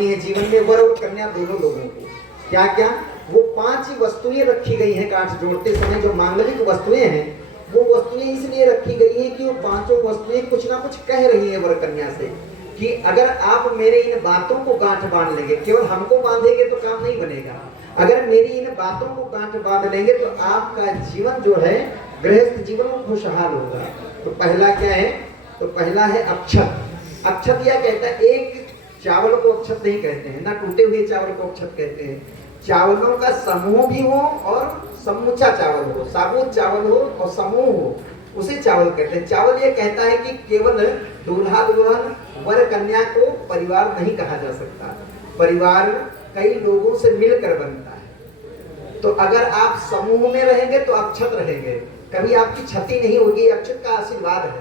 करवानी है जीवन में वर और कन्या दोनों लोगों को। क्या क्या? वो 5 वस्तुएं रखी गई हैं गांठ जोड़ते समय, जो मांगलिक वस्तुएं हैं वो वस्तुएं इसलिए रखी गई हैं कि वो 5 वस्तुएं कुछ ना कुछ कह रही हैं वर कन्या से कि अगर आप मेरे इन बातों को गांठ बांध लेंगे, केवल हमको बांधेंगे तो काम नहीं बनेगा, अगर मेरी इन बातों को गांठ बांध लेंगे तो आपका जीवन जो है गृहस्थ जीवन वो खुशहाल होगा। तो पहला क्या है? तो पहला है अक्षत। अक्षत यह कहता है, एक चावल को अक्षत नहीं कहते हैं, ना टूटे हुए चावल को अक्षत कहते हैं, चावलों का समूह भी हो और समूचा चावल हो, साबुत चावल हो और समूह हो, उसे चावल कहते हैं। चावल ये कहता है कि केवल दूल्हा दुल्हन वर कन्या को परिवार नहीं कहा जा सकता, परिवार कई लोगों से मिलकर बनता है। तो अगर आप समूह में रहेंगे तो अक्षत रहेंगे, कभी आपकी क्षति नहीं होगी, अक्षत का आशीर्वाद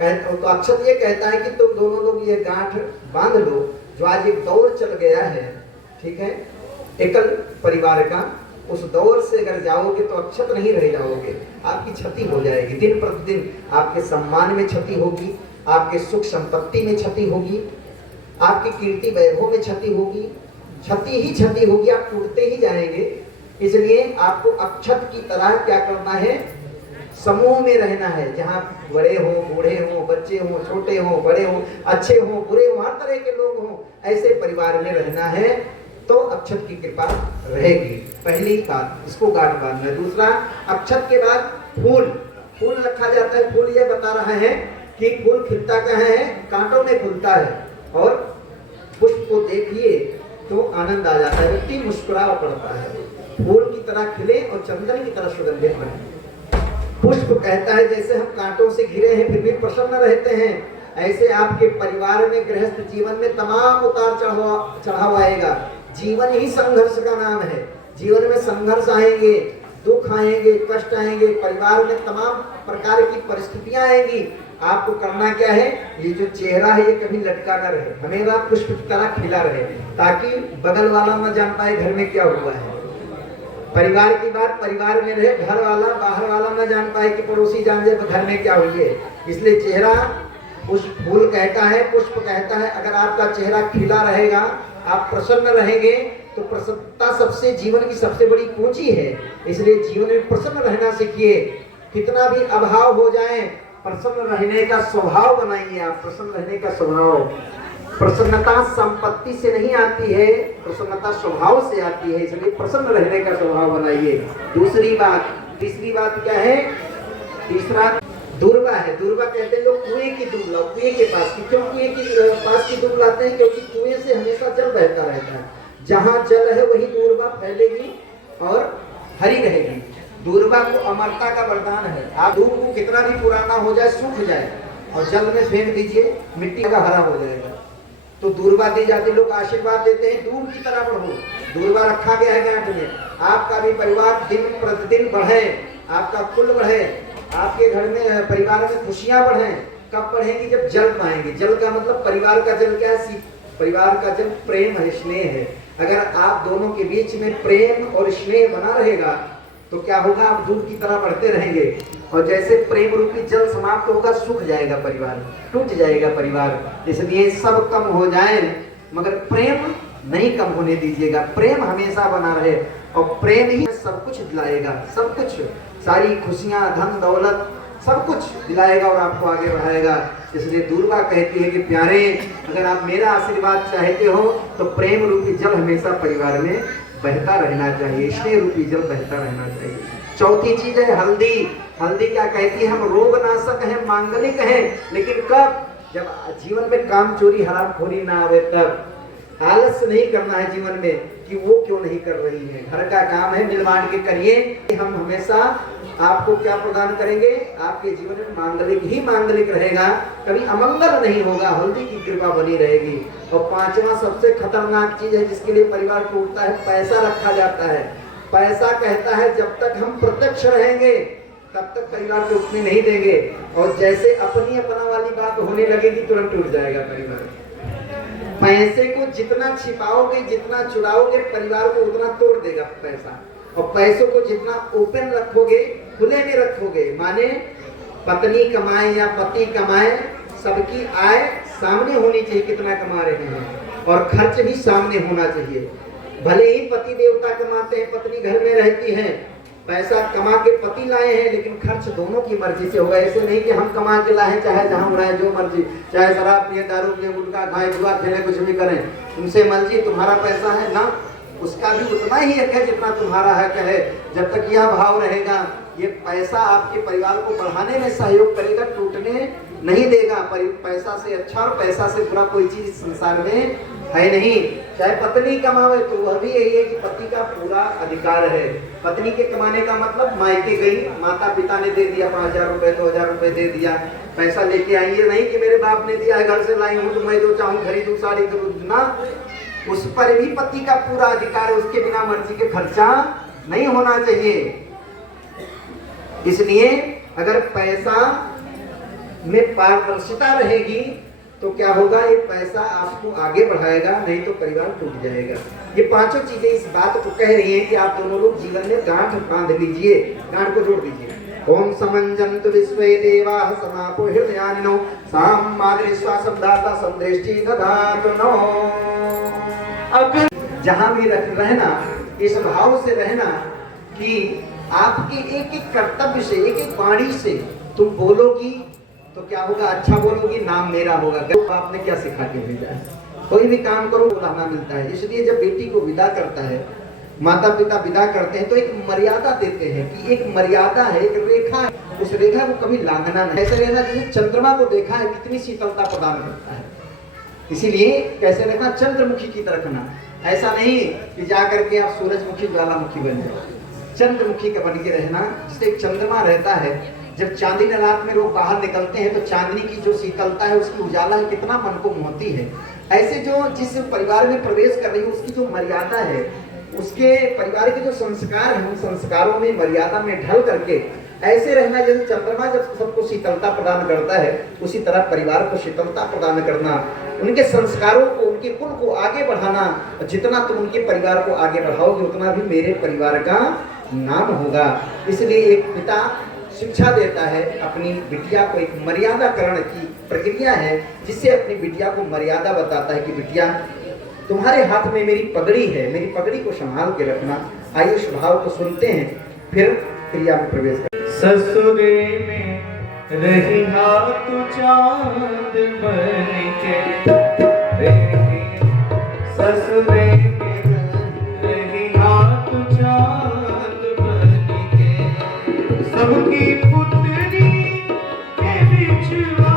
है। तो अक्षत ये कहता है कि तुम दोनों लोग ये गांठ बांध लो, जो आज एक दौर चल गया है, ठीक है, एकल परिवार का, उस दौर से अगर जाओगे तो अक्षत नहीं रह जाओगे, आपकी क्षति हो जाएगी, दिन प्रतिदिन आपके सम्मान में क्षति होगी, आपके सुख संपत्ति में क्षति होगी, आपकी कीर्ति वैभव में क्षति होगी, क्षति ही क्षति होगी, आप टूटते ही जाएंगे। इसलिए आपको अक्षत की तरह क्या करना है? समूह में रहना है, जहाँ बड़े हो, बूढ़े हो, बच्चे हो, छोटे हो, बड़े हो, अच्छे हो, बुरे हो, हर तरह के लोग हो, ऐसे परिवार में रहना है तो अक्षत की कृपा रहेगी। पहली बात, इसको गांठ बांधना है। दूसरा, अक्षत के बाद फूल, फूल रखा जाता है। फूल ये बता रहा है कि फूल खिलता कहाँ है? कांटों में खुलता है, और पुष्प को देखिए तो आनंद आ जाता है, व्यक्ति मुस्कुरा पड़ता है, फूल की तरह खिले और चंदन की तरह सुगंधित बने। पुष्प कहता है जैसे हम कांटों से घिरे हैं फिर भी प्रसन्न रहते हैं, ऐसे आपके परिवार में गृहस्थ जीवन में तमाम उतार चढ़ाव आएगा। जीवन ही संघर्ष का नाम है, जीवन में संघर्ष आएंगे, दुख आएंगे, कष्ट आएंगे, परिवार में तमाम प्रकार की परिस्थितियां आएंगी। आपको करना क्या है? ये जो चेहरा है ये कभी लटका ना रहे, हमेशा पुष्प की तरह खिला रहे, ताकि बगल वाला न जान पाए घर में क्या हुआ है। परिवार की बात परिवार में रहे, घर वाला बाहर वाला न जान पाए कि पड़ोसी जान जाए घर में क्या हुई है। इसलिए चेहरा पुष्प, फूल कहता है, पुष्प कहता है, अगर आपका चेहरा खिला रहेगा, आप प्रसन्न रहेंगे, तो प्रसन्नता सबसे जीवन की सबसे बड़ी पूंजी है। इसलिए जीवन में प्रसन्न रहना सीखिए, कितना भी अभाव हो जाए प्रसन्न रहने का स्वभाव बनाइए। आप प्रसन्न रहने का स्वभाव, प्रसन्नता संपत्ति से नहीं आती है, प्रसन्नता स्वभाव से आती है, इसलिए प्रसन्न रहने का स्वभाव बनाइए। दूसरी बात, तीसरी बात क्या है? तीसरा दूर्वा है। दूर्वा कहते हैं लोग कुएं की दूब लाओ, कुएं के पास की। क्यों कुएं के पास की दूब लाते हैं? क्योंकि कुएं से हमेशा जल बहता रहता है, जहाँ जल है वही दूर्वा फैलेगी और हरी रहेगी। दूर्वा को अमरता का वरदान है। आप दूब को कितना भी पुराना हो जाए, सूख जाए और जल में फेंक दीजिए, मिट्टी का हरा हो जाएगा। तो दूर्वा दी जाती, लोग आशीर्वाद देते हैं दूब की तरह बढ़ो। दूर्वा रखा गया है गांठ में, आपका भी परिवार दिन प्रतिदिन बढ़े, आपका कुल बढ़े, आपके घर में परिवार में खुशियां बढ़े। कब बढ़ेंगी? जब जल पाएंगे। जल का मतलब परिवार का जल क्या है? परिवार का जल प्रेम है, स्नेह है। अगर आप दोनों के बीच में प्रेम और स्नेह बना रहेगा तो क्या होगा? आप दूध की तरह बढ़ते रहेंगे, और जैसे प्रेम रूपी जल समाप्त होगा, सूख जाएगा परिवार, टूट जाएगा परिवार। इसलिए सब कम हो जाए मगर प्रेम नहीं कम होने दीजिएगा, प्रेम हमेशा बना रहे, और प्रेम ही सब कुछ दिलाएगा, सब कुछ, सारी खुशियां, धन दौलत सब कुछ दिलाएगा और आपको आगे बढ़ाएगा। इसलिए दूर्वा कहती है कि प्यारे, अगर आप मेरा आशीर्वाद चाहते हो तो प्रेम रूपी जल हमेशा परिवार में बहता रहना चाहिए, स्नेह रूपी जल बहता रहना चाहिए। चौथी चीज है हल्दी। हल्दी क्या कहती है? हम रोगनाशक हैं, मांगलिक हैं, लेकिन कब? जब जीवन में काम चोरी हरामखोरी ना आवे तब। आलस्य नहीं करना है जीवन में कि वो क्यों नहीं कर रही है, घर का काम है, मिल बांट के करिए। हम हमेशा आपको क्या प्रदान करेंगे? आपके जीवन में मांगलिक ही मांगलिक रहेगा, कभी अमंगल नहीं होगा, हल्दी की कृपा बनी रहेगी। और पांचवा सबसे खतरनाक चीज है जिसके लिए परिवार टूटता है, पैसा रखा जाता है। पैसा कहता है जब तक हम प्रत्यक्ष रहेंगे तब तक परिवार टूटने नहीं देंगे, और जैसे अपनी अपना वाली बात होने लगेगी तुरंत टूट जाएगा परिवार। पैसे को जितना छिपाओगे, जितना चुराओगे, परिवार को उतना तोड़ देगा पैसा। और पैसों को जितना ओपन रखोगे, खुले में रखोगे, माने पत्नी कमाए या पति कमाए, सबकी आय सामने होनी चाहिए कितना कमा रहे हैं। और खर्च भी सामने होना चाहिए। भले ही पति देवता कमाते हैं, पत्नी घर में रहती है, पैसा कमा के पति लाए हैं, लेकिन खर्च दोनों की मर्जी से होगा। ऐसे नहीं कि हम कमा के लाए चाहे जहां उड़ाए जो मर्जी, चाहे शराब पिए, दारू पिए, गुटखा खाए, जुआ खेले, कुछ भी करें, तुमसे मर्जी, तुम्हारा पैसा है ना, उसका भी उतना ही हक है जितना तुम्हारा हक है। जब तक यह भाव रहेगा, ये पैसा आपके परिवार को बढ़ाने में सहयोग करेगा, टूटने नहीं देगा। पैसा से अच्छा और पैसा से बुरा कोई चीज संसार में है नहीं। चाहे पत्नी कमावे तो वह भी यही है कि पति का पूरा अधिकार है। पत्नी के कमाने का मतलब मायके गई, माता पिता ने दे दिया 5000 रुपए, 2000 रुपए दे दिया, पैसा लेके आई। ये नहीं कि मेरे बाप ने दिया है, घर से लाई हूँ तो मैं जो चाहूँ खरीदूं, साड़ी खरीदूं ना, उस पर भी पति का पूरा अधिकार है। उसके बिना मर्जी के खर्चा नहीं होना चाहिए। इसलिए अगर पैसा में पारदर्शिता रहेगी तो क्या होगा, ये पैसा आपको आगे बढ़ाएगा, नहीं तो परिवार टूट जाएगा। ये पांचों चीजें इस बात को कह रही हैं कि आप दोनों लोग जीवन में गांठ बांध लीजिए, गांठ को जोड़ दीजिए। ओम समंजन्तु विश्वे देवाः समापो हृदयानिनो साम माद्रिस्वासं दाता संदृष्टि दधातु नो। अगर जहां भी रहना, इस भाव से रहना कि आपके एक एक कर्तव्य से, एक एक वाणी से तुम बोलोगी तो क्या होगा, अच्छा बोलोगी, नाम मेरा होगा। आपने क्या सिखा के भेजा है, कोई भी काम करो बुलाना मिलता है। इसलिए जब बेटी को विदा करता है, माता पिता विदा करते हैं तो एक मर्यादा देते हैं कि एक मर्यादा है, एक रेखा है, उस रेखा को कभी लांघना नहीं। ऐसे रहना जैसे चंद्रमा को देखा है कितनी शीतलता प्रदान करता है, इसीलिए कैसे रहना, चंद्रमुखी की तरह रखना। ऐसा नहीं कि जाकर के आप सूरजमुखी ज्वालामुखी बन जाओ, चंद्रमुखी का बन के रहना। जिससे एक चंद्रमा रहता है, जब चांदनी रात में लोग बाहर निकलते हैं तो चांदनी की जो शीतलता है, उसकी उजाला है, कितना मन को मोहती है। ऐसे जो जिस परिवार में प्रवेश कर रही है उसकी जो मर्यादा है, उसके परिवार के जो संस्कार हैं, उन संस्कारों में, मर्यादा में ढल करके ऐसे रहना। जैसे चंद्रमा जब सबको शीतलता प्रदान करता है, उसी तरह परिवार को शीतलता प्रदान करना, उनके संस्कारों को, उनके कुल को आगे बढ़ाना। जितना तुम उनके परिवार को आगे बढ़ाओगे उतना भी मेरे परिवार का नाम होगा। इसलिए एक पिता शिक्षा देता है अपनी बिटिया को, एक मर्यादाकरण की प्रक्रिया है जिससे अपनी बिटिया को मर्यादा बताता है कि बिटिया तुम्हारे हाथ में मेरी पगड़ी है, मेरी पगड़ी को संभाल के रखना। आइए उस भाव को सुनते हैं, फिर क्रिया में प्रवेश करते हैं। ससुरे में रही हाथ चांद बन के, ससुरे में रही हाथ चांद बन के, सबकी पुत्री के बिछुआ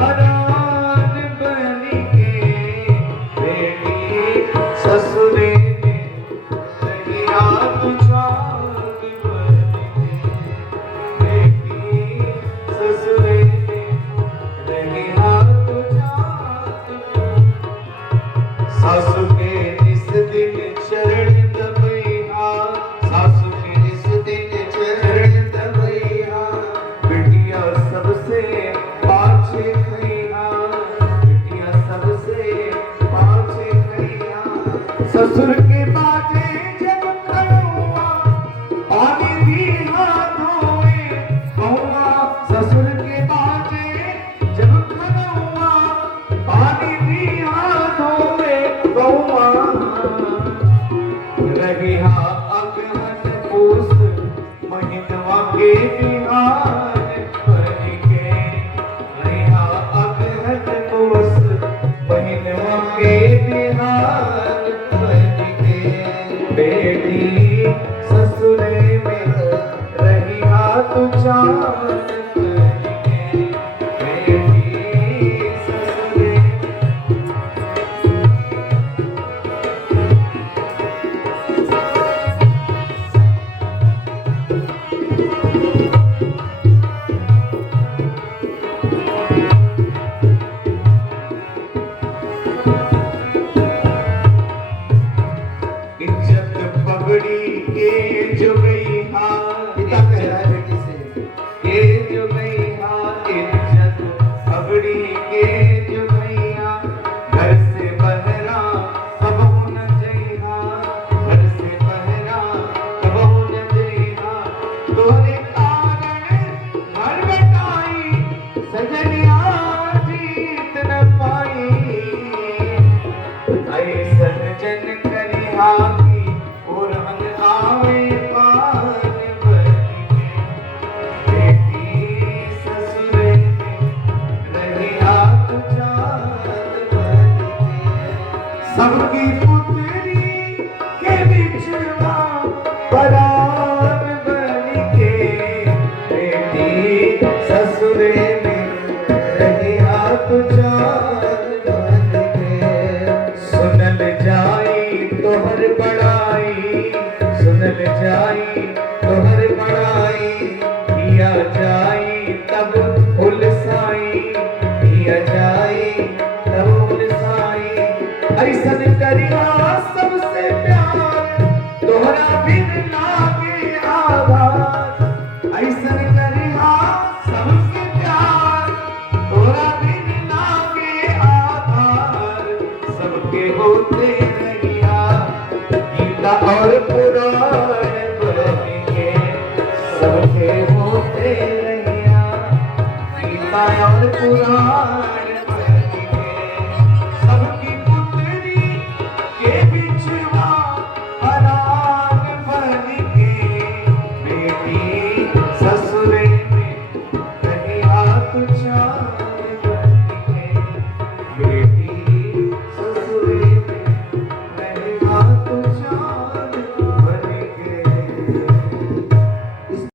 हरान बन के, बेटी ससुरे में रही हाथ चांद बन के, बेटी ससुरे में रही हाथ चांद बन के। सासु के इस दिन चरण दबैया, सासु के इस दिन चरण दबैया, बिटिया सबसे पाछे खैया, बिटिया सबसे पाछे खैया। ससुर के बाजे जब खड़ुआ, पानी भी हाथों में बहुआ, ससुर के बाजे जब खड़ुआ, पानी भी हाथों में बहुआ। रहिया अगहन पूस महिनवा के बिहार बन के, रहिया अगहन पूस महिनवा के बिहार बन के, बेटी ससुरे में रहिया तू चांद बन के, बेटी ससुरे। पूजन करिहा की उरहन आवे पान बनिके बेटी ससुरे रहिया तू चाँद बनिके सबकी पुत्री के बिछड़ा परान बनिके बेटी ससुरे में रहिया तू चाँद बनिके सुनल जाई तोहर बड़ाई सुनल जाई तोहर बड़ाई किया जाई तब उलसाई किया जाई तब उलसाई ऐसन करिया सबसे प्यार तोहरा बिन लागे आधार ऐसन करिया सबसे प्यार तोहरा बिन लागे आधार सबके होते रहिया गीता और पुराण बनिके सबके होते रहिया गीता और पुराण